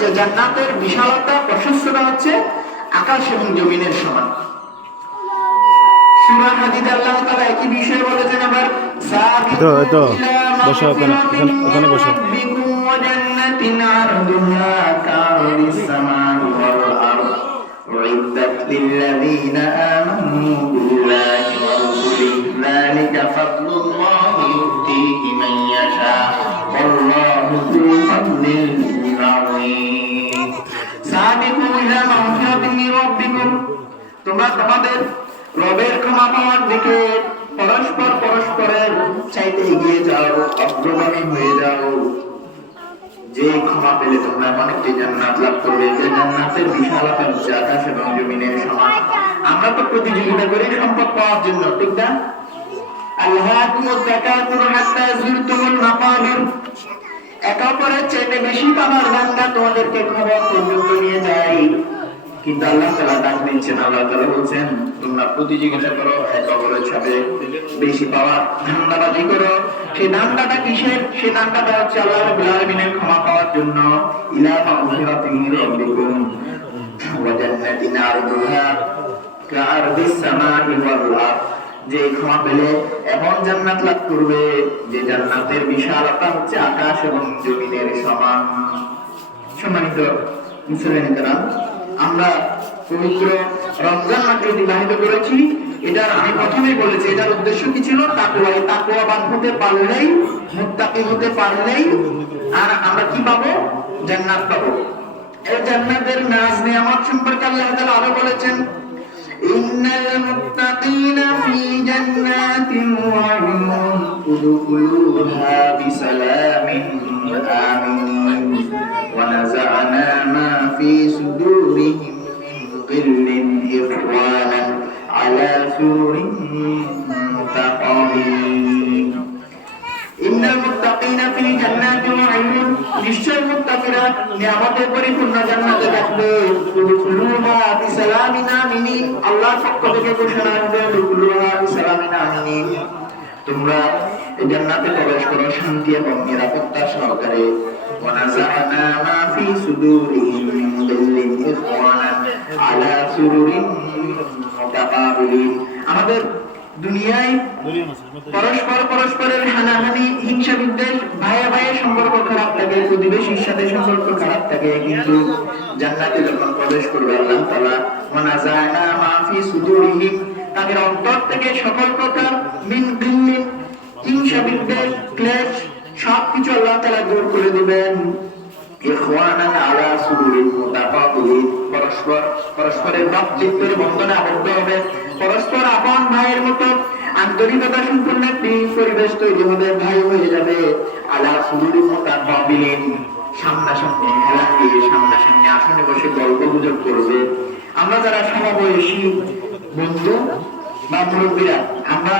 যে জান্নাতের বিশালতা প্রশস্ততা হচ্ছে আকাশ এবং জমিনের সমান। সূরা হাদীদে আল্লাহ তাআলা একই বিষয় বলেছেন আবার তো বসো ওখানে বসো। وجنة عرضها كعرض السماء والأرض أعدت للذين آمنوا بالله ورسله ذلك فضل الله يؤتيه من يشاء والله ذو فضل عظيم سابقوا إلى مغفرة من ربكم তোমরা তোমাদের রবের ক্ষমা পাওয়ার দিকে পরস্পরের চাইতে এগিয়ে যাও, অগ্রগামী হয়ে যাও। যে ক্ষমা পেলে তোমরা এমন একটি জান্নাত লাভ করবে যে জান্নাতের বিশালতা হচ্ছে আকাশ এবং জমিনের সমান। আমরা তো প্রতিযোগিতা করি সম্পদ পাওয়ার জন্য, ঠিক না? আল্লাহকুমুত তাকাতুর হাত্তা যুরতুমুল মাকাবির, একে অপরের চাইতে বেশি পাওয়ার ধান্দা তোমাদেরকে খবর পর্যন্ত নিয়ে যায়। কিন্তু আল্লাহ তাআলা ডাক দিচ্ছেন, আল্লাহ তাআলা বলছেন তোমরা প্রতিযোগিতা করো, একে অপরের সাথে বেশি পাওয়ার ধান্দাবাজি করো। সেই ধান্দাটা কিসের? সেই ধান্দাটা হচ্ছে আল্লাহ রাব্বুল আলামিনের ক্ষমা পাওয়ার জন্য। ইলা মাগফিরাতিন মির রাব্বিকুম ওয়া জান্নাতিন আরদুহা কাআরদিস সামাই ওয়াল আরদ, যে ক্ষমা পেলে এমন জান্নাত লাভ করবে যে জান্নাতের বিশালতা হচ্ছে আকাশ এবং জমিনের সমান। সম্মানিত মুসলিম کرام, আমরা পবিত্র রমজান মাস অতিবাহিত করেছি। এটার আমি প্রথমেই বলেছি এটার উদ্দেশ্য কি ছিল? তাকওয়া। এই তাকওয়াবান হতে পারলেই, মুত্তাকি হতে পারলেই আর আমরা কি পাবো? জান্নাত পাবো। এই জান্নাতের নাজ নিয়ামত সম্পর্কে আল্লাহ তাআলা আরো বলেছেন, ইন্নাল মুত্তাকিনা ফি জান্নাতিন ওয়া উয়ুন উদখুলুহা বিসালামিন আমিন ওয়া নাযা'না মা ফি সুদুরিহিম মিন গিল্লিন ইখওয়ানান আলা সুরিন মুতাকাবিলিন। ইন্নাল মুত্তাকিনা ফি জান্নাতিন ওয়া উয়ুন, নিশ্চয় মুত্তাকিরা নিয়ামতে পরিপূর্ণ জান্নাতে থাকবে। উদখুলুহা বিসালামিন আমিন, আল্লাহর পক্ষ থেকে ঘোষণা হবে উদখুলুহা বিসালামিন আমিন, তোমরা এই জান্নাতে প্রবেশ করো শান্তি এবং নিরাপত্তা সহকারে। ওয়া নাযা'না মা ফি সুদুরিহিম মিন গিল্লিন ইখওয়ানান আলা সুরুরিন মুতাকাবিলিন। আমাদের দুনিয়ায় পরস্পরের হানাহানি, হিংসা বিদ্বেষ, ভাইয়ের সম্পর্ক খারাপ থাকে, প্রতিবেশীর সাথে সম্পর্ক খারাপ থাকে, কিন্তু জান্নাতে যখন প্রবেশ করবে আল্লাহ তাআলা ওয়া নাযা'না মা ফি সুদুরিহিম, তাদের অন্তর থেকে সকল প্রকার মিন গিল্লিন, হিংসা বিদ্বেষ, ক্লেশ সবকিছু আল্লাহ তাআলা দূর করে দিবেন। ইখওয়ানান আলা সুরুরিন মুতাকাবিলিন, পরস্পরের ভ্রাতৃত্বের বন্ধনে আবদ্ধ হবে, পরস্পর আপন ভাইয়ের মতো আন্তরিকতা সম্পন্ন একটি পরিবেশ তৈরি হবে, ভাই হয়ে যাবে। আলা সুরুরিন মুতাকাবিলিন, সামনাসামনি হেলান দিয়ে সামনাসামনি আসনে বসে গল্প গুজব করবে। আমরা যারা সমবয়সী বন্ধু বা মুরব্বীরা, আমরা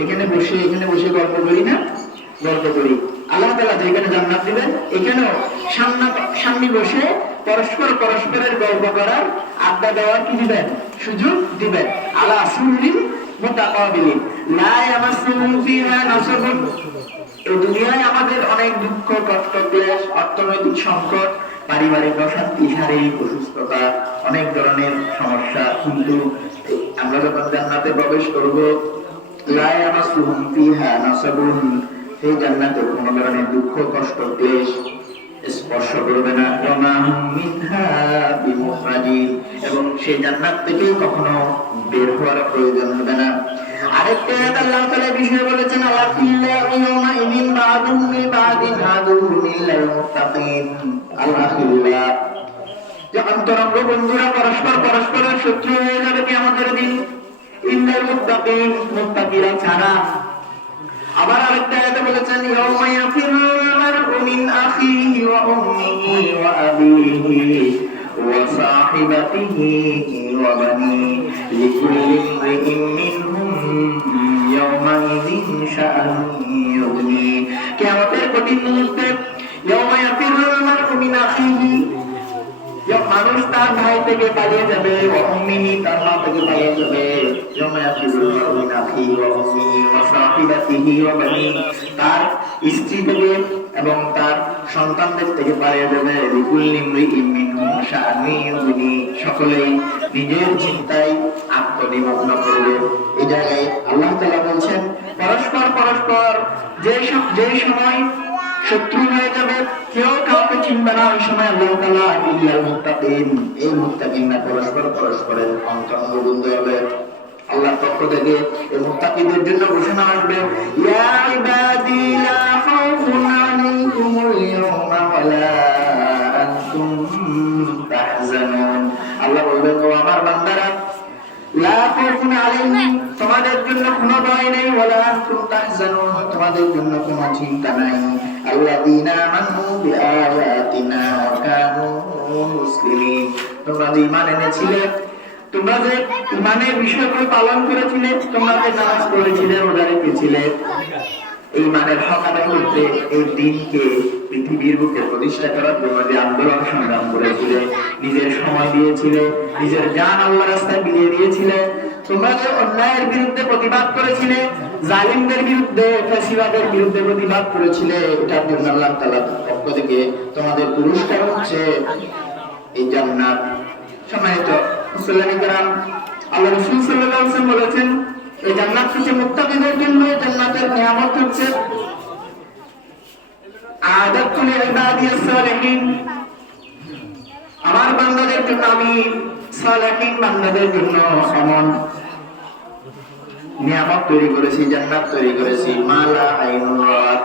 এখানে বসে গল্প করি না? গল্প করি। আল্লাহ তাআলা যেখানে জান্নাত দিবেন এখানেও সামনে বসে পরস্পরের গল্প করার, আড্ডা দেওয়ার কি দিবেন? সুযোগ দিবেন। আলা সুরুরিন মুতাকাবিলিন লা ইয়ামাসসুহুম ফিহা নাসাবুন। এই দুনিয়ায় আমাদের অনেক দুঃখ, কষ্ট, ক্লেশ, অর্থনৈতিক সংকট, পারিবারিক অশান্তি, শারীরিক অসুস্থতা, অনেক ধরনের সমস্যা, কিন্তু আমরা যখন জান্নাতে প্রবেশ করব লা ইয়ামাসসুহুম ফিহা নাসাবুন, সেই জান্নাতে কোনো ধরনের দুঃখ, কষ্ট, ক্লেশ স্পর্শ করবে না। ওয়া মা হুম মিনহা বিমুখরাজিন, এবং সেই জান্নাত থেকে কখনো বের হওয়ার প্রয়োজন হবে না। আরেকটা আয়াত আল্লাহ তাআলা বিষয় বলেছেন, আল্লাহিল্লাহু ইয়াওমা ইদিন বা'দুহুম লিবা'দিন আদুউন ইল্লাল মুত্তাকিন। আল্লাহিল্লাহ, যে অন্তরঙ্গ বন্ধুরা পরস্পরের শত্রু হয়ে যাবে কিয়ামতের দিন, ইল্লাল মুত্তাকিন, মুত্তাকিরা ছাড়া। আবার আরেকটা আয়াতে বলেছেন, ইয়াওমা ইয়াফিরুল মার'উ মিন আখিহি ওয়া উম্মিহি ওয়া আবিহি ওয়া সাহিবাতিহি ওয়া বানিহি লিকুল্লি ইমরিইন মিনহুম ইয়াওমা ইযিন শাআনুন ইউগনি। কিয়ামতের কঠিন মুহূর্তে ইয়াওমা ইয়াফিরুল মার'উ মিন আখিহি, মানুষ তার ভাই থেকে পালিয়ে যাবে, ওয়া উম্মিহি, তার মা থেকে পালিয়ে যাবে, ইয়াওমা ইয়াফিরুল মার'উ মিন আখিহি ওয়া উম্মিহি ওয়া সাহিবাতিহি ওয়া বানিহি, তার স্ত্রী থেকে এবং তার সন্তানদের থেকে পালিয়ে যাবে। লিকুল্লি ইমরিইম মিনহুম শাআনুন ইউগনি, সকলেই নিজের চিন্তায় আত্মনিমগ্ন করবে। এই জায়গায় আল্লাহ তাআলা বলছেন পরস্পর যে সময় শত্রু হয়ে যাবে, কেউ কাউকে চিনবে না, ওই সময় আল্লাহ তাআলা ইল্লাল মুত্তাকিন, এই মুত্তাকিনরা পরস্পরের অন্তরঙ্গবন্ধু হবে। আল্লাহর পক্ষ থেকে এই মুত্তাকিদের জন্য ঘোষণা আসবে, ইয়া ইবাদি লা খাউফুন আলাইকুমুল ইয়াওমা ওয়া লা আনতুম তাহজানুন। আল্লাহ বলবেন, ও আমার বান্দারা, লা খাউফুন আলাইহিম, তোমাদের জন্য কোনো ভয় নেই, ওয়া লা আনতুম তাহজানুন, তোমাদের জন্য কোনো চিন্তা নাই। আল্লাযীনা আমানু বিআয়াতিনা ওয়া কানু মুসলিমিন, তোমরা যে ঈমান এনেছিলে, তোমরা যে ঈমানের বিষয়গুলো পালন করেছিলে, তোমরা যে নামাজ পড়েছিলে, রোজা রেখেছিলে, এই ঈমানের হক আদায় করতে, এই দ্বীনকে পৃথিবীর বুকে প্রতিষ্ঠা করার জন্য যে আন্দোলন সংগ্রাম করেছিলে, নিজের সময় দিয়েছিলে, নিজের জান আল্লাহর রাস্তায় বিলিয়ে দিয়েছিলে, তোমরা যে অন্যায়ের বিরুদ্ধে প্রতিবাদ করেছিলে, জালিমদের বিরুদ্ধে, ফ্যাসিবাদের বিরুদ্ধে প্রতিবাদ করেছিলে, এটার জন্য আল্লাহ তাআলার পক্ষ থেকে তোমাদের পুরস্কার হচ্ছে এই জান্নাত। সম্মানিত মুসলিম کرام, আল্লাহ রাসূল সাল্লাল্লাহু আলাইহি ওয়াসাল্লাম বলেছেন, এই জান্নাত হচ্ছে মুত্তাকিদের জন্য, জান্নাতের নিয়ামত হচ্ছে আদাতুল ইবাদিয়াস সালিহিন, আমার বান্দাদের জন্য আমি সালিহিন বান্দাদের জন্য এমন নিয়ামত তৈরি করেছি, জান্নাত তৈরি করেছি, মালা আইনুন রাত,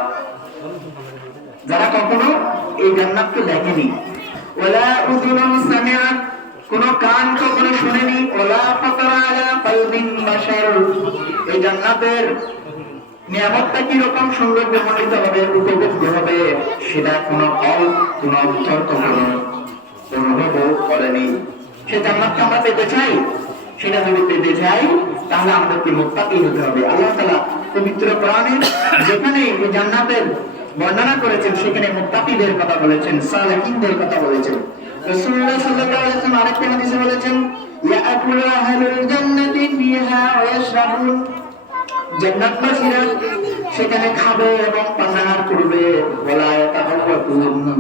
যারা কখনো এই জান্নাতকে দেখেনি, ওয়ালা উযুনুন সামিআত, কোন কান কখনো শুনেনি, ওয়ালা ফাতারা আলা কলবিন বাশার, এই জান্নাতের নিয়ামতটা কি রকম সৌন্দর্যমণ্ডিত হবে, উপভোগ্য হবে, সেটা কোনো অন্তর কখনো অনুভব করেনি। সে জান্নাতকে আমরা পেতে চাই, সেটা যদি পেতে চাই তাহলে আমাদেরকে মুত্তাকি হতে হবে। আল্লাহ তাআলা পবিত্র কোরআনে যেখানে এই জান্নাতের বর্ণনা করেছেন, সেখানে মুত্তাকিদের কথা বলেছেন, সালিহিনদের কথা বলেছেন। রাসূলুল্লাহ সাল্লাল্লাহু আলাইহি ওয়াসাল্লাম আরেকটা হাদিসে বলেছেন, ইয়াকুলু আহলুল জান্নাতি ফিহা ওয়া ইয়াশরাবুন, জান্নাতবাসীরা সেখানে খাবে এবং পানাহার করবে, ওয়ালা ইয়াতাহাওয়াতুন,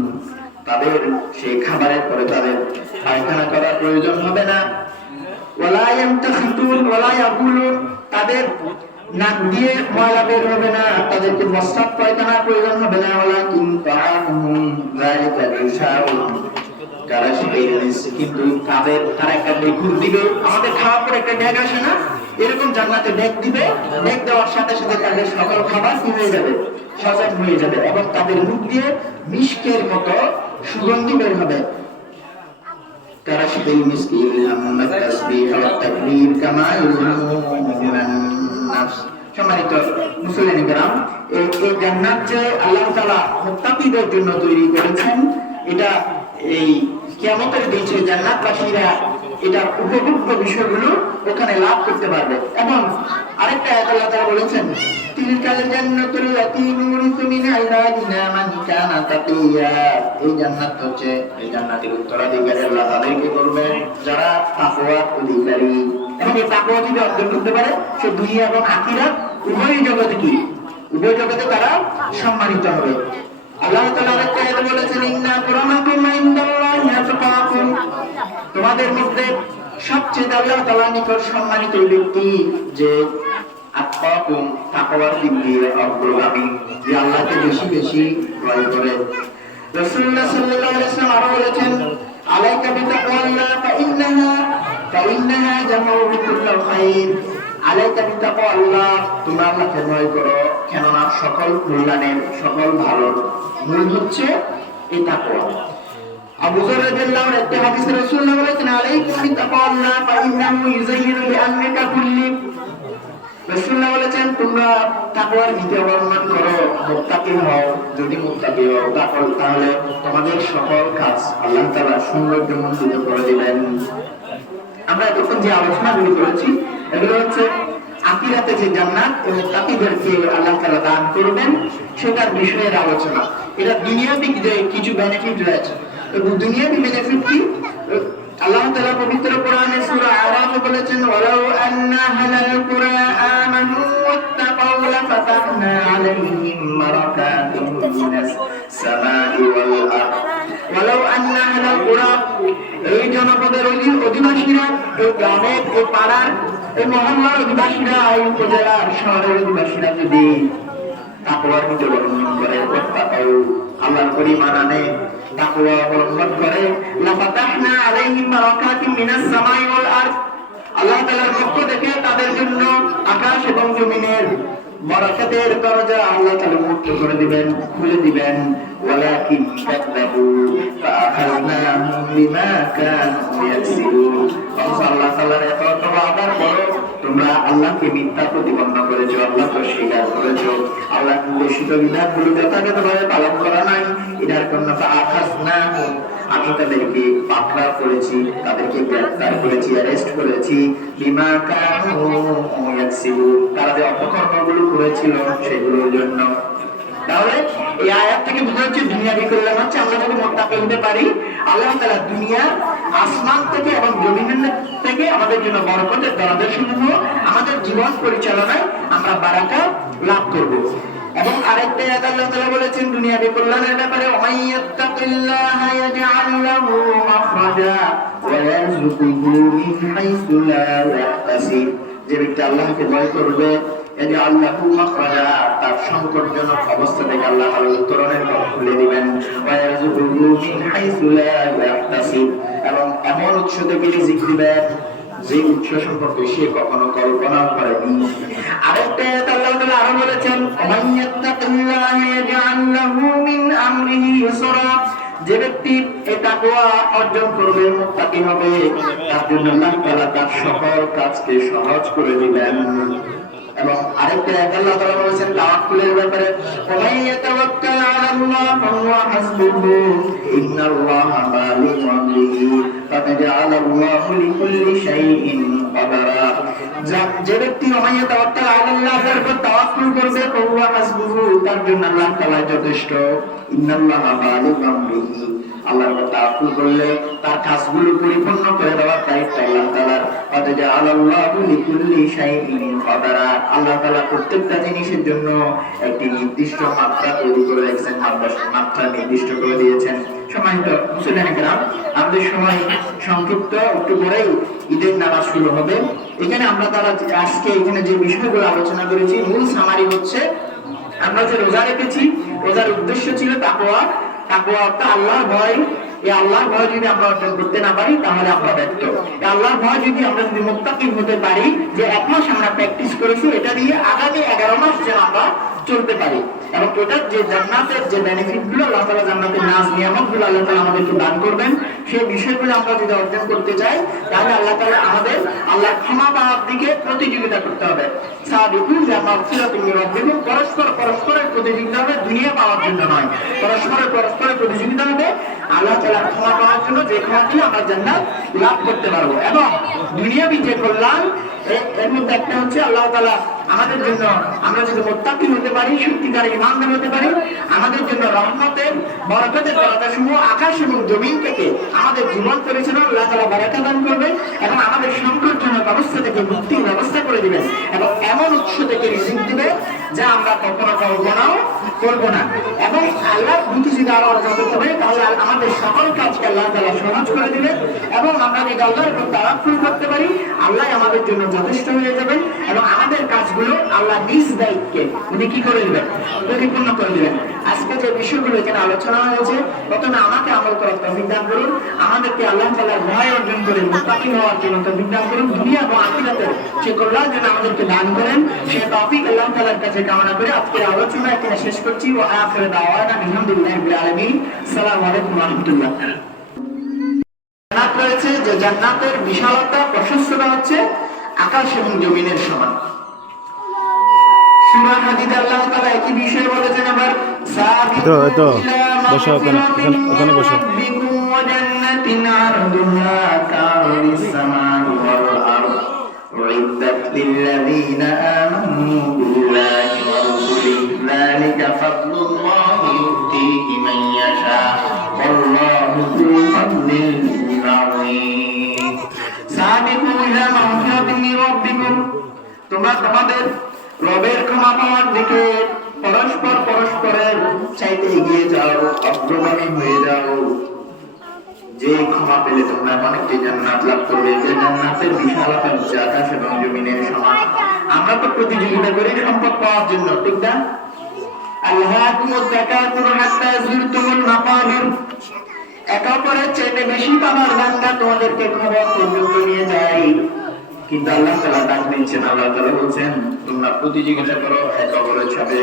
তাদের সেই খাবারের পরে তাদের পায়খানা করার প্রয়োজন হবে না, ওয়ালা ইয়ামতাখিতুন ওয়ালা ইয়াকুলুন, তাদের নাক দিয়ে ময়লা বের হবে না, তাদেরকে প্রস্রাব পায়খানার প্রয়োজন হবে না, ওয়ালাকিন তাআমুহুম যালিকা ইশাউন, কিন্তু তারা একটা ডেকুর দিবে, আমাদের খাওয়ার পর একটা ডেক আসে না, এরকম জান্নাতে ডেক দিবে, ডেক দেওয়ার সাথে সাথে তাদের সকল খাবার কি হয়ে যাবে, সজাগ হয়ে যাবে, এবং তাদের মুখ দিয়ে মিশকের মতো সুগন্ধি বের হবে। কারাশিবিল মিসকি ইলহামুন তাসবিহ ওয়া তাকবীর কামা ইউমিনুন নাফস। সম্মানিত মুসলিম کرام, এই জান্নাত যে আল্লাহ তাআলা মুত্তাকিদের জন্য তৈরি করেছেন, এটা এই কিয়ামতের দিনে জান্নাতবাসীরা এটার উপভোগ্য বিষয়গুলো ওখানে লাভ করতে পারবে। এবং আরেকটা আয়াত আল্লাহ তাআলা বলেছেন, তিলকাল জান্নাতুল লাতী নুরিসু মিন ইবাদিনা মান কানা তাকিয়া, এই জান্নাত হচ্ছে, এই জান্নাতের উত্তরাধিকারী আল্লাহ তাদেরকে করবেন যারা তাকওয়ার অধিকারী। এবং এই তাকওয়া যদি অর্জন করতে পারে, সে দুনিয়া এবং আখিরাত উভয় জগতে তারা সম্মানিত হবে। আল্লাহ তাআলা আরেকটা আয়াতে বলেছেন, ইন্না আক্রামাকুম ইনদাল্লাহি আতকাকুম, তোমাদের মধ্যে সবচেয়ে আল্লাহ তাআলার নিকট সম্মানিত ওই ব্যক্তি যে আতকাকুম, তাকওয়ার দিক দিয়ে অগ্রগামী, যে আল্লাহকে বেশি বেশি ভয় করে। রাসূলুল্লাহ সাল্লাল্লাহু আলাইহি ওয়াসাল্লাম আরো বলেছেন, আলাইকা বিতাকওয়াল্লাহ ফাইন্নাহা জামাউ লিকুল্লি খাইর, আলাইকা বিতাকওয়াল্লাহ, তোমরা আল্লাহকে ভয় করো, কেননা সকল কল্যাণের, সকল ভালোর মূল হচ্ছে এই তাকওয়া। আবু যর রাদিয়াল্লাহু আনহু একটা হাদিসে রাসূলুল্লাহ বলেছেন, আলাইকা বিতাকওয়াল্লাহ ফাইন্নাহু ইউযায়্যিনু বিআমরিকা কুল্লি, রাসূলুল্লাহ বলেছেন, তোমরা তাকওয়ার নীতি অবলম্বন করো, মুত্তাকি হও, যদি মুত্তাকি হও তাহলে তোমাদের সকল কাজ আল্লাহ তাআলা সৌন্দর্যমণ্ডিত করে দিবেন। আমরা এতক্ষণ যে আলোচনাগুলো করেছি, এগুলো হচ্ছে আখিরাতে যে জান্নাত ও মুত্তাকিদেরকে আল্লাহ তাআলা দান করবেন সেটার বিষয়ের আলোচনা। এটা দুনিয়াবি যে কিছু বেনিফিট রয়েছে, দুনিয়াবি বেনিফিট কি, আল্লাহ তাআলা পবিত্র কোরআনে সূরা আরাফে বলেছেন ওয়ালাউ আন্না আহলাল কুরা আমানু ওয়াত্তাকাউ লাফাতাহনা আলাইহিম বারাকাতিন মিনাস সামাই ওয়াল আরদ ওয়ালাউ আন্না আহলাল কুরা এই জনপদের অধিবাসীরা এই গ্রামের এই পাড়ার এই মহল্লার অধিবাসীরা এই উপজেলার শহরের অধিবাসীরা যদি তাকওয়ার ভিতর অবলম্বন করে ওয়াত্তাকাউ আল্লাহর পরিমাণ আনে তাকওয়া অবলম্বন করে লাফাতাহনা আলাইহিম বারাকাতিন মিনাস সামাই ওয়াল আরদ আল্লাহ তাআলার পক্ষ থেকে তাদের জন্য আকাশ এবং জমিনের বরকতের দরজা আল্লাহ তাআলা মুক্ত করে দিবেন, খুলে দিবেন। ওয়ালাকিন কাযাবু ফাআখাযনাহুম বিমা কানু ইয়াকসিবুন। আল্লাহ তাআলার এত ওয়াদার পর তোমরা আল্লাহকে মিথ্যা প্রতিপন্ন করেছো, আল্লাহকে অস্বীকার করেছো, আল্লাহ নির্দেশিত বিধানগুলো যথাযথভাবে পালন করা নাই। এটার জন্য ফাআখাযনাহুম আমি তাদেরকে পাকড়াও করেছি, তাদেরকে গ্রেফতার করেছি, অ্যারেস্ট করেছি। বিমা কানু ইয়াকসিবুন তারা যে অপকর্মগুলো করেছিল সেগুলোর জন্য। তাহলে এই আয়াত থেকে বোঝা যাচ্ছে দুনিয়াবি কল্যাণ হচ্ছে আমরা যদি মুত্তাকি হতে পারি আল্লাহ তাআলা দুনিয়া আসমান থেকে এবং জমিন থেকে আমাদের জন্য বরকতের দরজা সমূহ আমাদের জীবন পরিচালনায় আমরা বারাকা লাভ করব। এবং আরেকটা আয়াত আল্লাহ তাআলা বলেছেন দুনিয়াবি কল্যাণের ব্যাপারে ওয়াইয়াত্তাকিল্লাহা ইয়াজআল লাহু মাখরাজা ওয়া ইয়ারযুকুহু মিন হাইসু লা ইয়াহতাসিব যে ব্যক্তি আল্লাহকে ভয় করবে ইয়াজআল লাহু মাখরাজা তার সংকটজনক অবস্থা থেকে আল্লাহ তাআলা উত্তরণের পথ খুলে দিবেন ওয়া ইয়ারযুকুহু মিন হাইসু লা ইয়াহতাসিব এবং এমন উৎস থেকে রিজিক দিবেন যে উৎস সম্পর্কে সে কখনো কল্পনা করেনি। আরেকটা আয়াত আল্লাহ তাআলা আরো বলেছেন ওয়াইয়াত্তাকিল্লাহা ইয়াজআল লাহু মিন আমরিহি ইউসরা যে ব্যক্তি এই তাকওয়া অর্জন করবে মুত্তাকি হবে তার জন্য আল্লাহ তাআলা তার সকল কাজকে সহজ করে দিবেন। এবং আরেকটা আয়াত আল্লাহ তাআলা বলেছেন তাওয়াক্কুলের ব্যাপারে ওয়ামান ইয়াতাওয়াক্কাল আলাল্লাহ ফাহুয়া হাসবুহু ইন্নাল্লাহা বালিগু আমরিহি قد جعل الله لكل شيء قدرا যে ব্যক্তি ওমাইয়া তাওয়াক্কাল আলাল্লাহর উপর তাওয়াক্কুল করবে ফাহুয়া হাসবুহু তার জন্য আল্লাহ তাআলা যথেষ্ট। ইন্নাল্লাহা বালিগু আমরিহি আল্লাহর উপর তাওয়াক্কুল করলে তার কাজগুলো পরিপূর্ণ করে দেওয়ার দায়িত্ব আল্লাহ তাআলার। قد جعل الله لكل شيء قدرا আল্লাহ তাআলা প্রত্যেকটা জিনিসের জন্য একটি নির্দিষ্ট মাত্রা তৈরি করে রেখেছেন, মাত্রা নির্দিষ্ট করে দিয়েছেন। সম্মানিত মুসলিম গ্রাম আমাদের সময় সংক্ষিপ্ত, একটু পরেই ঈদের নামাজ শুরু হবে। এখানে আমরা তারা আজকে এখানে যে বিষয়গুলো আলোচনা করেছি মূল সামারি হচ্ছে আমরা যে রোজা রেখেছি রোজার উদ্দেশ্য ছিল তাকওয়া। তাকওয়া অর্থাৎ আল্লাহর ভয়। এই আল্লাহর ভয় যদি আমরা অর্জন করতে না পারি তাহলে আমরা ব্যর্থ। এই আল্লাহর ভয় যদি আমরা মুত্তাকি হতে পারি যে এক মাস আমরা প্র্যাকটিস করেছি এটা দিয়ে আগামী 11 মাস যেন আমরা চলতে পারি এবং এটার যে জান্নাতের যে বেনিফিট গুলো আল্লাহ তাআলা জান্নাতের নাজ নিয়ামতগুলো আল্লাহ তাআলা আমাদেরকে দান করবেন সেই বিষয়গুলো আমরা যদি অর্জন করতে চাই তাহলে আল্লাহ তাআলা আমাদের আল্লাহর ক্ষমা পাওয়ার দিকে প্রতিযোগিতা করতে হবে। সাবিকু ইলা মাগফিরাতিন মির রাব্বিকুম পরস্পরের প্রতিযোগিতা হবে দুনিয়া পাওয়ার জন্য নয়, পরস্পরের প্রতিযোগিতা হবে আল্লাহ তাআলার ক্ষমা পাওয়ার জন্য যে ক্ষমা দিয়ে আমরা জান্নাত লাভ করতে পারবো। এবং দুনিয়াবি যে কল্যাণ এর মধ্যে একটা হচ্ছে আল্লাহ তাআলা আমাদের জন্য আমরা যদি মুত্তাকি হতে পারি সত্যিকারের ঈমানদার হতে পারি আমাদের জন্য রহমতের বরকতের দরজাসমূহ আকাশ এবং জমিন থেকে আমাদের জীবন পরিচালনা আল্লাহ তাআলা বারাকা দান করবে এবং আমাদের সংকটজনক অবস্থা থেকে মুক্তির ব্যবস্থা করে দিবেন এবং এমন উৎস থেকে রিজিক দিবে যা আমরা কখনো কল্পনাও করবো না। এবং আল্লাহর ভীতি যদি আরো অর্জন করতে পারি তাহলে আমাদের সকল কাজকে আল্লাহ তাআলা সহজ করে দিবেন এবং আমরা যদি আল্লাহর উপর তাওয়াক্কুল করতে পারি আল্লাহ আমাদের জন্য যথেষ্ট হয়ে যাবেন এবং আমাদের কাজগুলো আল্লাহ নিজ দায়িত্বে উনি কি করে দিবেন পরিপূর্ণ করে দিবেন। আজকে যে বিষয়গুলো এখানে আলোচনা হয়েছে প্রথমে আমাকে আমল করার তৌফিক দান করুন, আমাদেরকে আল্লাহ তাআলার ভয় অর্জন করে মুত্তাকি হওয়ার জন্য তৌফিক দান করুন, দুনিয়া এবং আখিরাতের সে কল্যাণ যেন আমাদেরকে দান করেন সে তৌফিক আল্লাহ তাআলার কাছে কামনা করে আজকের আলোচনা এখানে শেষ করছি। ওয়া আখিরু দাওয়ানা আলহামদুলিল্লাহি রাব্বিল আলামিন। আসসালামু আলাইকুম ওয়া রাহমাতুল্লাহ। জান্নাত রয়েছে যে জান্নাতের বিশালতা প্রশস্ততা হচ্ছে আকাশ এবং জমিনের সমান। সূরা হাদীদে আল্লাহ তাআলা একই বিষয় বলেছেন আবার তো বসো ওখানে বসো। জান্নাতিন আরদুহা কারিস সামাই ওয়াল আরদ উইদ্দাত লিল্লাযীনা আমানু বিল্লাহি ওয়া রাসূলিহি যালিকা ফাদলুল্লাহি ইউতিহি মান ইয়াশা ওয়াল্লাহু যু ফাদলিল আযীম। দিকে পরস্পরের চাইতে এগিয়ে যাও, অগ্রগামী হয়ে যাও। যে ক্ষমা পেলে তোমরা অনেকটি জান্নাত লাভ করবে, যে জান্নাতের বিশালতা হচ্ছে আকাশ এবং জমিনের সমান। আমরা তো প্রতিযোগিতা করি সম্পদ পাওয়ার জন্য, ঠিক না? আল্লাহকুমুত তাকাতুর হাত্তা যুরতুমুল মাকাবির। একে অপরের চাইতে বেশি পাওয়ার ধান্দা তোমাদেরকে খবর পর্যন্ত নিয়ে যায়। কিন্তু আল্লাহ তাআলা ডাক দিচ্ছেন, আল্লাহ তাআলা বলছেন তোমরা প্রতিযোগিতা করো, একে অপরের সাথে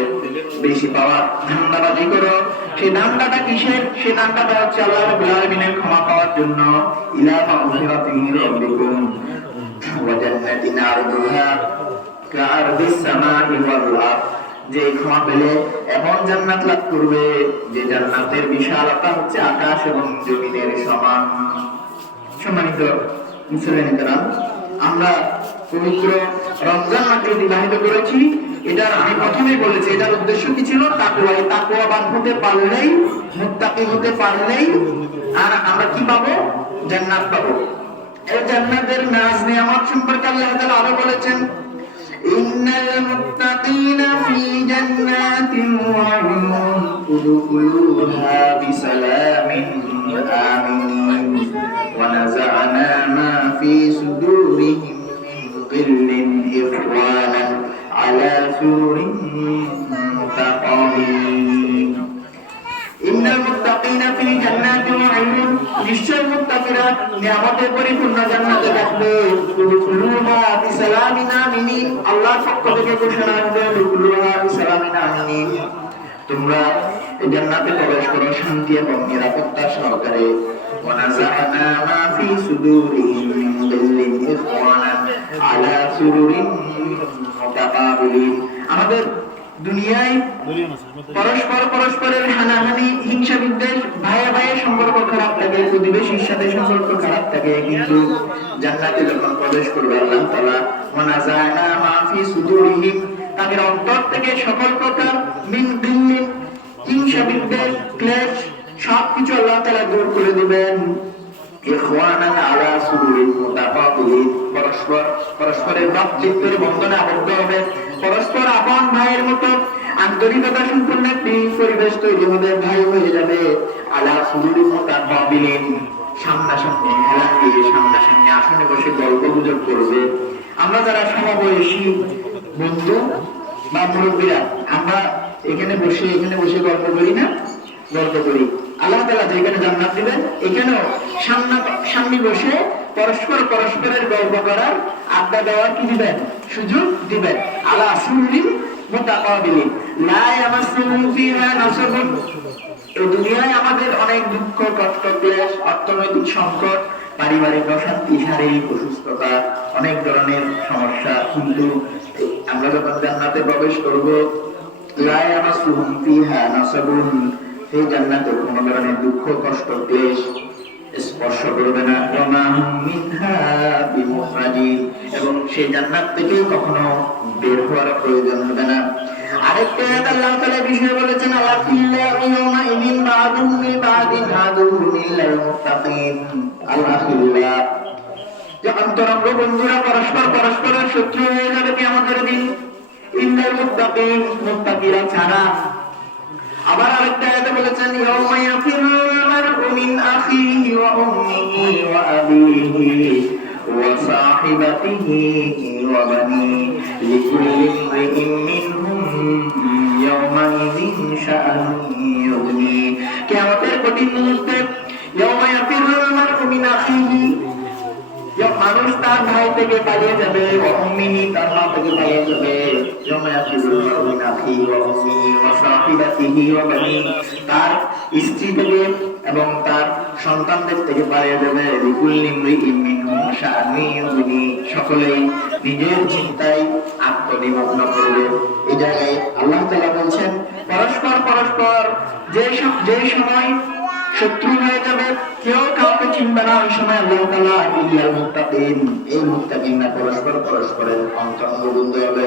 বেশি পাওয়ার ধান্দাবাজি করো। সেই ধান্দাটা কিসের? সেই ধান্দাটা হচ্ছে আল্লাহ রাব্বুল আলামিনের ক্ষমা পাওয়ার জন্য। ইলা মাগফিরাতিন মির রাব্বিকুম ওয়া জান্নাতিন আরদুহা কাআরদিস সামাই ওয়াল আরদ। যে ক্ষমা পেলে এমন জান্নাত লাভ করবে যে জান্নাতের বিশালতা হচ্ছে আকাশ এবং জমিনের সমান। সম্মানিত মুসলিম کرام, আমরা পবিত্র রমজান মাস অতিবাহিত করেছি। এটার আমি প্রথমেই বলেছি এটার উদ্দেশ্য কি ছিল? তাকওয়া। তাকওয়াবান হতে পারলেই, মুত্তাকি হতে পারলেই আর আমরা কি পাবো? জান্নাত পাবো। এই জান্নাতের নাজ নিয়ামত সম্পর্কে আল্লাহ তাআলা আরো বলেছেন, ইন্নাল মুত্তাকিনা ফি জান্নাতিন ওয়া উয়ুন উদখুলুহা বিসালামিন আমিন ওয়া নাযা'না মা ফি সুদুরিহিম মিন গিল্লিন ইখওয়ানান আলা সুরুরিন মুতাকাবিলিন। ইন্নাল মুত্তাকিনা ফি জান্নাতিন ওয়া উয়ুন, নিশ্চয় মুত্তাকিরা নিয়ামতে পরিপূর্ণ জান্নাতে থাকবে। উদখুলুহা বিসালামিন আমিন, আল্লাহর পক্ষ থেকে ঘোষণা হবে উদখুলুহা বিসালামিন আমিন, তোমরা এই জান্নাতে প্রবেশ করো শান্তি এবং নিরাপত্তা সহকারে। ওয়া নাযা'না মা ফি সুদুরিহিম মিন গিল্লিন ইখওয়ানান আলা সুরুরিন মুতাকাবিলিন। আমাদের দুনিয়ায় পরস্পরের হানাহানি, হিংসা বিদ্বেষ, ভাইয়ের সম্পর্ক খারাপ থাকে, প্রতিবেশীর সাথে সম্পর্ক খারাপ থাকে, কিন্তু জান্নাতে যখন প্রবেশ করবে আল্লাহ তাআলা ওয়া নাযা'না মা ফি সুদুরিহিম, তাদের অন্তর থেকে সকল প্রকার মিন গিল্লিন, হিংসা বিদ্বেষ, ক্লেশ সবকিছু আল্লাহ তাআলা দূর করে দিবেন। ইখওয়ানান আলা সুরুরিন মুতাকাবিলিন, পরস্পরের ভ্রাতৃত্বের বন্ধনে আবদ্ধ হবে, পরস্পর আপন ভাইয়ের মতো আন্তরিকতা সম্পন্ন একটি পরিবেশ তৈরি হবে, ভাই হয়ে যাবে। আলা সুরুরিন মুতাকাবিলিন, সামনাসামনি খেলা দিয়ে সামনাসামনি আসনে বসে গল্প গুজব করবে। আমরা যারা সমবয়সী বন্ধু বা মুরব্বীরা, আমরা এখানে বসে গল্প করি না? গল্প করি। আল্লাহ তাআলা যেখানে জান্নাত দিবেন, এখানেও সামনে বসে পরস্পরের গল্প করার, আড্ডা দেওয়ার কি দিবেন? সুযোগ দিবেন। আলা সুরুরিন মুতাকাবিলিন লা ইয়ামাসসুহুম ফিহা নাসাবুন। এই দুনিয়ায় আমাদের অনেক দুঃখ, কষ্ট, ক্লেশ, অর্থনৈতিক সংকট, পারিবারিক অশান্তি, শারীরিক অসুস্থতা, অনেক ধরনের সমস্যা, কিন্তু আমরা যখন জান্নাতে প্রবেশ করব, লা ইয়ামাসসুহুম ফিহা নাসাবুন, সেই জান্নাতে কোনো ধরনের দুঃখ, কষ্ট, ক্লেশ স্পর্শ করবে না। ওয়া মা হুম মিনহা বিমুখরাজিন, এবং সেই জান্নাত থেকে কখনো বের হওয়ার প্রয়োজন হবে না। আরেকটা আয়াত আল্লাহ তাআলা বিষয় বলেছেন, আল্লাহিল্লাহু ইয়াওমা ইযিন বা'দুহুম লিবা'দিন আদুউন ইল্লাল মুত্তাকিন। আল্লাহিল্লাহ, যে অন্তরঙ্গ বন্ধুরা পরস্পরের শত্রু হয়ে যাবে কিয়ামতের দিন, ইল্লাল মুত্তাকিন, মুত্তাকিরা ছাড়া। আবার আরেকটা আয়াতে বলেছেন, ইয়াওমা ইয়াফিরুল মার'উ মিন আখিহি ওয়া উম্মিহি ওয়া আবিহি ওয়া সাহিবাতিহি ওয়া বানিহি লিকুল্লি ইমরিইন মিনহুম ইয়াওমা ইযিন শাআনুন ইউগনি। কিয়ামতের কঠিন মুহূর্তে ইয়াওমা ইয়াফিরুল মার'উ মিন আখিহি, মানুষ তার ভাই থেকে পালিয়ে যাবে, উম্মিহি, তার মা থেকে পালিয়ে যাবে, তার স্ত্রী থেকে এবং তার সন্তানদের থেকে পালিয়ে যাবে। সকলেই নিজের চিন্তায় আত্মনিমগ্ন করবে। এই জায়গায় আল্লাহ তাআলা বলছেন, পরস্পর যে সময় শত্রু হয়ে যাবে, কেউ কাউকে চিনবে না, ওই সময় আল্লাহ তাআলা ইল্লাল মুত্তাকিন, এই মুত্তাকিনরা পরস্পরের অন্তরঙ্গ বন্ধু হবে।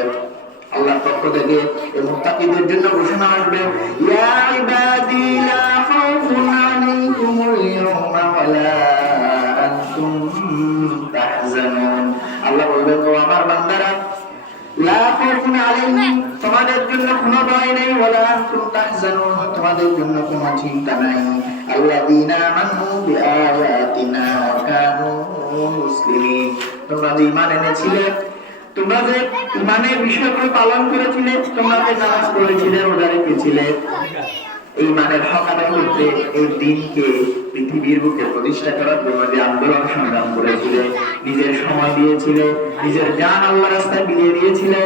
আল্লাহর পক্ষ থেকে এই মুত্তাকিদের জন্য ঘোষণা আসবে, ইয়া ইবাদি লা খাউফুন আলাইকুমুল ইয়াওমা ওয়া লা আনতুম তাহজানুন। আল্লাহ বলবেন, ও আমার বান্দারা, লা খাউফুন আলাইহিম, তোমাদের জন্য কোনো ভয় নেই, ওয়ালা আনতুম তাহজানুন, তোমাদের জন্য কোনো চিন্তা নাই। আল্লাযীনা আমানু বিআয়াতিনা ওয়া কানু মুসলিমিন, তোমরা যে ঈমান এনেছিলে, তোমরা যে ঈমানের বিষয়গুলো পালন করেছিলে, তোমরা যে নামাজ পড়েছিলে, রোজা রেখেছিলে, এই ঈমানের হক আদায় করতে, এই দ্বীনকে পৃথিবীর বুকে প্রতিষ্ঠা করার জন্য যে আন্দোলন সংগ্রাম করেছিলে, নিজের সময় দিয়েছিলে, নিজের জান আল্লাহর রাস্তায় বিলিয়ে দিয়েছিলে,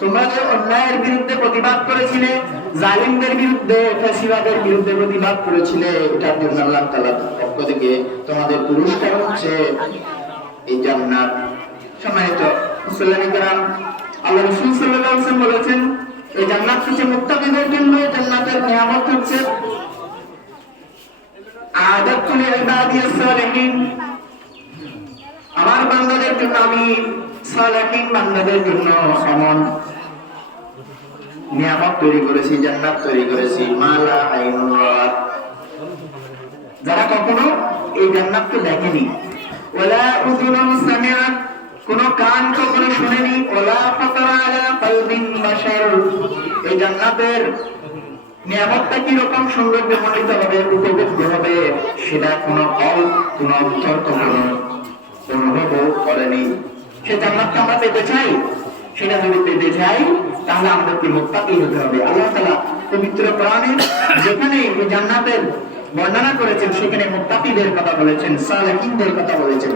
তোমরা যে অন্যায়ের বিরুদ্ধে প্রতিবাদ করেছিলে, জালিমদের বিরুদ্ধে, ফ্যাসিবাদের বিরুদ্ধে প্রতিবাদ করেছিলে, এটার জন্য আল্লাহ তাআলার পক্ষ থেকে তোমাদের পুরস্কার হচ্ছে এই জান্নাত। সম্মানিত মুসলিম کرام, আল্লাহ রাসূল সাল্লাল্লাহু আলাইহি ওয়াসাল্লাম বলেছেন, এই জান্নাত হচ্ছে মুত্তাকিদের জন্য, জান্নাতের নিয়ামত হচ্ছে আদাতুল ইবাদিয়াস সালিহিন, আমার বান্দাদের জন্য আমি সালিহিন বান্দাদের জন্য এমন নিয়ামত তৈরি করেছি, জান্নাত তৈরি করেছি, মালা আইনুন রাত, যারা কখনো এই জান্নাতকে দেখেনি, ওয়ালা উযুনুন সামিআত, কোন কান কখনো শুনেনি, ওয়ালা ফাতারা আলা কলবিন বাশার, এই জান্নাতের নিয়ামতটা কি রকম সৌন্দর্যমণ্ডিত হবে, উপভোগ্য হবে, সেটা কোনো অন্তর কখনো অনুভব করেনি। সে জান্নাতকে আমরা পেতে চাই, সেটা যদি পেতে চাই তাহলে আমাদেরকে মুত্তাকি হতে হবে। আল্লাহ তাআলা পবিত্র কোরআনে যেখানে এই জান্নাতের বর্ণনা করেছেন, সেখানে মুত্তাকিদের কথা বলেছেন, সালিহিনদের কথা বলেছেন।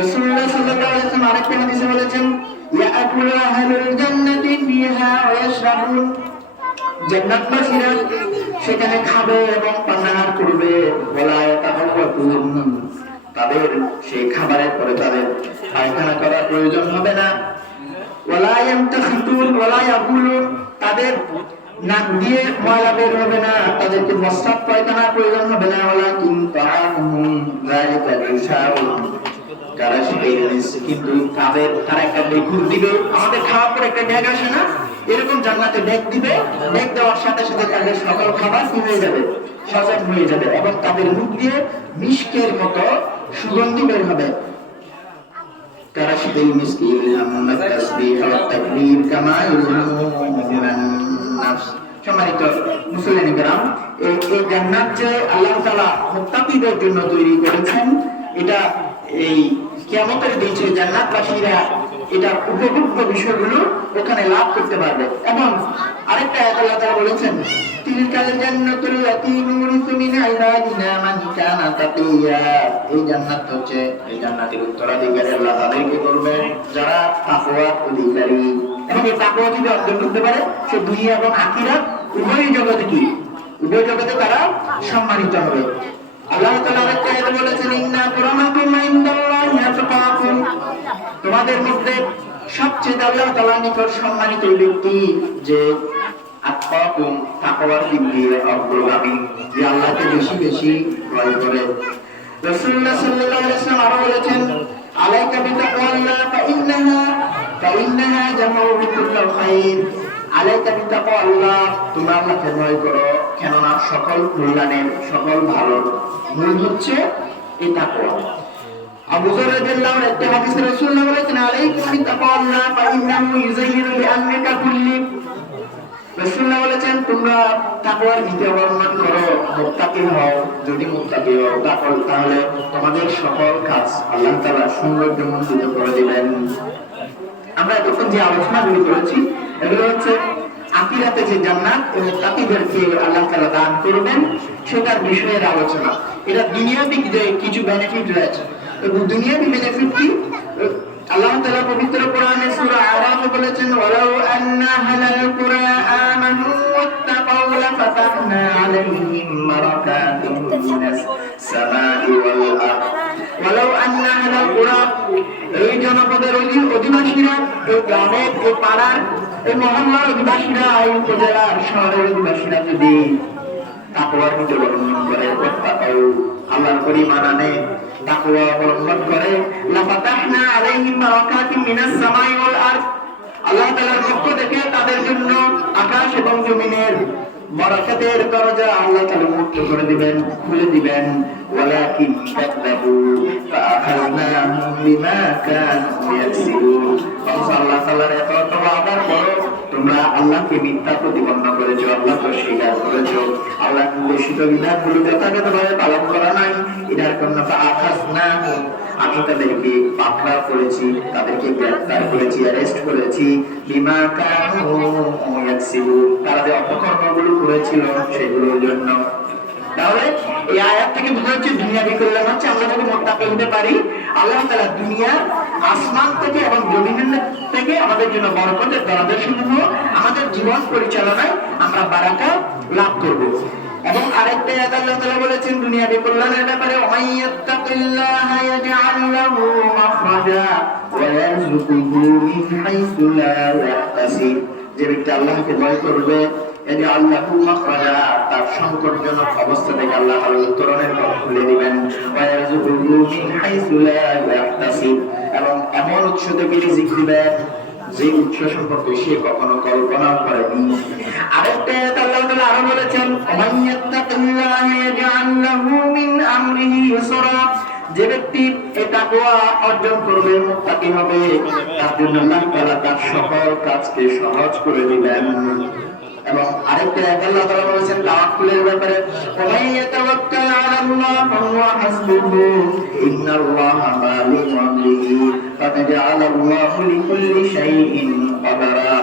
রাসূলুল্লাহ সাল্লাল্লাহু আলাইহি ওয়াসাল্লাম আরেকটা হাদিসে বলেছেন, ইয়াকুলু আহলুল জান্নাতি ফিহা ওয়া ইয়াশরাবুন, জান্নাতবাসীরা সেখানে খাবে এবং পানাহার করবে, ওয়ালা ইয়াতাহাওয়াতুন, তাদের সেই খাবারের পরে তাদের পায়খানা করার প্রয়োজন হবে না, ওয়ালা ইয়ামতাখিতুন ওয়ালা ইয়াকুলুন, তাদের নাক দিয়ে ময়লা বের হবে না, তাদেরকে প্রস্রাব পায়খানার প্রয়োজন হবে না, ওয়ালাকিন তাআমুহুম যালিকা ইশাউন, যারা সেই কিন্তু তাদের তারা একটা ডেকুর দিবে, আমাদের খাওয়ার পর একটা ডেক আসে না, এরকম জান্নাতে ডেক দিবে, ডেক দেওয়ার সাথে সাথে তাদের সকল খাবার কি হয়ে যাবে, সজাগ হয়ে যাবে, এবং তাদের মুখ দিয়ে মিষ্কের মতো সুগন্ধি বের হবে। কারাশিদুল মিসকি ইলহামুন তাসবিহ ওয়া তাকবীর কামা ইউমিনুন নাফস। সম্মানিত মুসলিম کرام, এই জান্নাত যে আল্লাহ তাআলা মুত্তাকিদের জন্য তৈরি করেছেন, এটা এই কিয়ামতের দিন জান্নাতবাসীরা এটা উপভোগ্য বিষয়গুলো ওখানে লাভ করতে পারবে। এবং আরেকটা আয়াত আল্লাহ তাআলা বলেছেন, তিলকাল জান্নাতুল লাতী নুরিসু মিন ইবাদিনা মান কানা তাকিয়া, এই জান্নাত হচ্ছে, এই জান্নাতের উত্তরাধিকারী আল্লাহ তাদেরকে করবেন যারা তাকওয়ার অধিকারী, এবং এই তাকওয়া যদি অর্জন করতে পারে, সে দুনিয়া এবং আখিরাত উভয় জগতে কি, উভয় জগতে তারা সম্মানিত হবে। আল্লাহ তাআলা আরেকটা আয়াতে বলেছেন, ইন্না আক্রামাকুম ইনদাল্লাহি আতকাকুম, তোমাদের মধ্যে সবচেয়ে আল্লাহ তাআলার নিকট সম্মানিত ওই ব্যক্তি যে আতকাকুম, তাকওয়ার দিক দিয়ে অগ্রগামী, যে আল্লাহকে বেশি বেশি ভয় করে। রাসূলুল্লাহ সাল্লাল্লাহু আলাইহি ওয়াসাল্লাম আরো বলেছেন, আলাইকা বিতাকওয়াল্লাহ ফাইন্নাহা জামাউ লিকুল্লি খাইর, আলাইকা বিতাকওয়াল্লাহ, তোমরা আল্লাহকে ভয় করো, কেননা সকল কল্যাণের, সকল ভালোর মূল হচ্ছে এই তাকওয়া। আবু যর রাদিয়াল্লাহু আনহু একটা হাদিসে রাসূলুল্লাহ বলেছেন, আলাইকুম বিতাকওয়াল্লাহ ফাইন্নাহু ইউযায়্যিনু লিআমরিকা কুল্লি, রাসূলুল্লাহ বলেছেন তোমরা তাকওয়ার নীতি অবলম্বন করো, মুত্তাকি হও, যদি মুত্তাকি হও তাহলে তোমাদের সকল কাজ আল্লাহ তাআলা সৌন্দর্যমণ্ডিত করে দিবেন। আমরা এতক্ষণ যে আলোচনাগুলো করেছি, এগুলো হচ্ছে আখিরাতে যে জান্নাত এবং মুত্তাকিদেরকে আল্লাহ তাআলা দান করবেন সেটার বিষয়ের আলোচনা। এটা দুনিয়াবি যে কিছু বেনিফিট রয়েছে, দুনিয়াবি বেনিফিট কি, আল্লাহ তাআলা পবিত্র কোরআনে সূরা আরাফে বলেছেন, ওয়ালাউ আন্না আহলাল কুরা আমানু ওয়াত্তাকাউ লাফাতাহনা আলাইহিম বারাকাতিন মিনাস সামাই ওয়াল আরদ, ওয়ালাউ আন্না আহলাল কুরা, এই জনপদের অধিবাসীরা, এই গ্রামের, এই পাড়ার, এই মহল্লার অধিবাসীরা, এই উপজেলার, শহরের অধিবাসীরা যদি তাকওয়ার নীতি অবলম্বন করে, ওয়াত্তাকাউ, আল্লাহর পরিমাণ আনে, তাকওয়া অবলম্বন করে, লাফাতাহনা আলাইহিম বারাকাতিন মিনাস সামাই ওয়াল আরদ, আল্লাহ তাআলার পক্ষ থেকে তাদের জন্য আকাশ এবং জমিনের বরকতের দরজা আল্লাহ তাআলা মুক্ত করে দিবেন, খুলে দিবেন। ওয়ালাকিন কাযাবু ফাআখাযনাহুম বিমা কানু ইয়াকসিবুন, আল্লাহ তাআলার এত ওয়াদার পর তোমরা আল্লাহকে আল্লাহকে মিথ্যা প্রতিপন্ন করেছো, আল্লাহকে স্বীকার করেছো, আল্লাহ নির্দেশিত বিধানগুলো যথাযথভাবে পালন করা নাই, এটার জন্য আমি তাদেরকে পাকড়া করেছি, তাদেরকে গ্রেফতার করেছি, অ্যারেস্ট করেছি, বিমা কানু ইয়াকসিবুন, তারা যে অপকর্মগুলো করেছিল সেগুলোর জন্য। তাহলে এই আয়াত থেকে বোঝা যাচ্ছে দুনিয়াবি কল্যাণ হচ্ছে আমরা যদি মুত্তাকি হতে পারি, আল্লাহ তাআলা দুনিয়া আসমান থেকে এবং জমিন থেকে আমাদের জন্য বরকতের দরজা সমূহ আমাদের জীবন পরিচালনায় আমরা বারাকা লাভ করব। এবং আরেকটা আয়াত আল্লাহ তাআলা বলেছেন দুনিয়াবি কল্যাণের ব্যাপারে, ওয়াইয়াত্তাকিল্লাহা ইয়াজআল লাহু মাখরাজা ওয়া ইয়ারযুকুহু মিন হাইসু লা ইয়াহতাসিব, যে ব্যক্তি আল্লাহকে ভয় করবে, ইয়াজআল লাহু মাখরাজা, তার সংকটজনক অবস্থা থেকে আল্লাহ তাআলা উত্তরণের পথ খুলে দিবেন, ওয়া ইয়ারযুকুহু মিন হাইসু লা ইয়াহতাসিব, এবং এমন উৎস থেকে রিজিক দিবেন যে উৎস সম্পর্কে সে কখনো কল্পনা করেনি। আরেকটা আয়াত আল্লাহ তাআলা আরো বলেছেন, ওয়াইয়াত্তাকিল্লাহা ইয়াজআল লাহু মিন আমরিহি ইউসরা, যে ব্যক্তি এই তাকওয়া অর্জন করবে, মুত্তাকি হবে, তার জন্য আল্লাহ তাআলা তার সকল কাজকে সহজ করে দিবেন। এবং আরেকটা আয়াত আল্লাহ তাআলা বলেছেন তাওয়াক্কুলের ব্যাপারে, ওয়াইয়াতাওয়াক্কাল আলাল্লাহ ফাহুয়া হাসবুহু ইন্নাল্লাহা বালিগু আমরিহি قد جعل الله لكل شيء قدرا,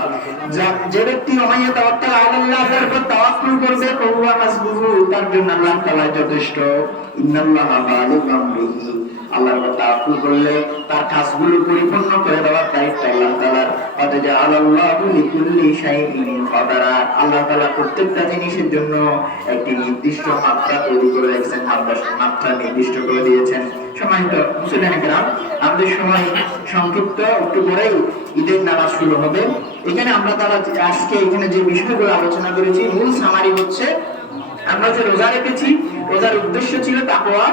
যে ব্যক্তি ওমাইয়া তাওয়াক্কাল আলাল্লাহর উপর তাওয়াক্কুল করবে, ফাহুয়া হাসবুহু, তার জন্য আল্লাহ তাআলা যথেষ্ট, ইন্নাল্লাহা বালিগু আমরিহি, আল্লাহর উপর তাওয়াক্কুল করলে তার কাজগুলো পরিপূর্ণ করে দেওয়ার দায়িত্ব আল্লাহ তাআলার। قد جعل الله لكل شيء قدرا, আল্লাহ তাআলা প্রত্যেকটা জিনিসের জন্য একটি নির্দিষ্ট মাত্রা তৈরি করে রেখেছেন, মাত্রা নির্দিষ্ট করে দিয়েছেন। সম্মানিত মুসলিম গ্রাম, আমাদের সময় সংক্ষিপ্ত, একটু পরেই ঈদের নামাজ শুরু হবে। এখানে আমরা তারা আজকে এখানে যে বিষয়গুলো আলোচনা করেছি, মূল সামারি হচ্ছে আমরা যে রোজা রেখেছি, রোজার উদ্দেশ্য ছিল তাকওয়া।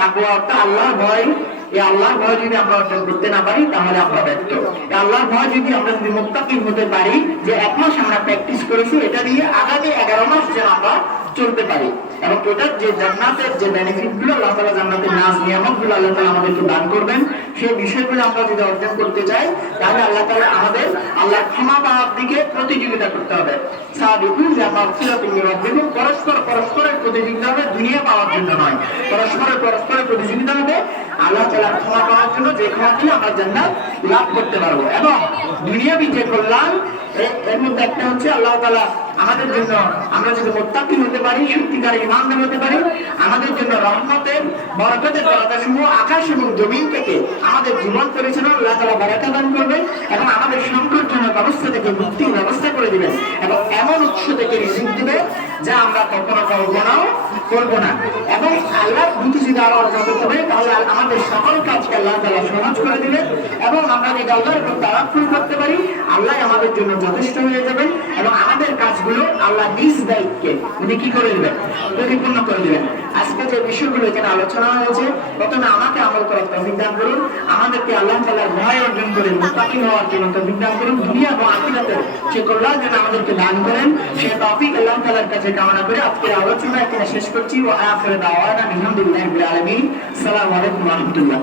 তাকওয়া অর্থাৎ আল্লাহর ভয়। এই আল্লাহর ভয় যদি আমরা অর্জন করতে না পারি তাহলে আমরা ব্যর্থ। এই আল্লাহর ভয় যদি আমরা মুত্তাকি হতে পারি, যে 1 মাস আমরা প্র্যাকটিস করেছি, এটা দিয়ে আগামী 11 মাস যেন আমরা চলতে পারি, এবং ওটার যে জান্নাতের যে বেনিফিট গুলো আল্লাহ তাআলা জান্নাতের নাজ নিয়ামতগুলো আল্লাহ তাআলা আমাদেরকে দান করবেন, সেই বিষয়গুলো আমরা যদি অর্জন করতে চাই তাহলে আল্লাহ তাআলা আমাদের আল্লাহর ক্ষমা পাওয়ার দিকে প্রতিযোগিতা করতে হবে। সাবিকু ইলা মাগফিরাতিন মির রাব্বিকুম, পরস্পরের প্রতিযোগিতা হবে দুনিয়া পাওয়ার জন্য নয়, পরস্পরের প্রতিযোগিতা হবে আল্লাহ তাআলার ক্ষমা পাওয়ার জন্য, যে ক্ষমা দিয়ে আমরা জান্নাত লাভ করতে পারবো। এবং দুনিয়াবি যে কল্যাণ, এর মধ্যে একটা হচ্ছে আল্লাহ তাআলা আমাদের জন্য, আমরা যদি মুত্তাকি হতে পারি, সত্যিকারের ঈমানদার হতে পারি, আমাদের জন্য রহমতের বরকতের দরজা সমূহ আকাশ এবং জমিন থেকে আমাদের জীবন পরিচালনা আল্লাহ তাআলা বারাকা দান করবেন, এবং আমাদের সংকটজনক অবস্থা থেকে মুক্তির ব্যবস্থা করে দিবেন, এবং এমন উৎস থেকে রিজিক দিবেন যা আমরা কখনো কল্পনাও করব না। এবং আল্লাহর ভীতি যদি আরো অর্জন করতে পারি তাহলে আমাদের সকল কাজকে আল্লাহ তাআলা সহজ করে দিবেন, এবং আমরা যদি আল্লাহর উপর তাওয়াক্কুল করতে পারি, আল্লাহ আমাদের জন্য যথেষ্ট হয়ে যাবেন, এবং আমাদের কাজগুলো আল্লাহ নিজ দায়িত্বে উনি কি করে দিবেন, পরিপূর্ণ করে দিবেন। আজকে যে বিষয়গুলো এখানে আলোচনা হয়েছে, প্রথমে আমাকে আমল করার তৌফিক দান করুন, আমাদেরকে আল্লাহ তাআলার ভয় অর্জন করে মুত্তাকি হওয়ার জন্য তৌফিক দান করুন, দুনিয়া এবং আখিরাতের সে কল্যাণ যেন আমাদেরকে দান করেন, সে তৌফিক আল্লাহ তাআলার কাছে কামনা করে আজকের আলোচনা এখানে শেষ করছি। ওয়া আখিরু দাওয়ানা আলহামদুলিল্লাহি রাব্বিল আলামিন। আসসালামু আলাইকুম ওয়া রাহমাতুল্লাহ।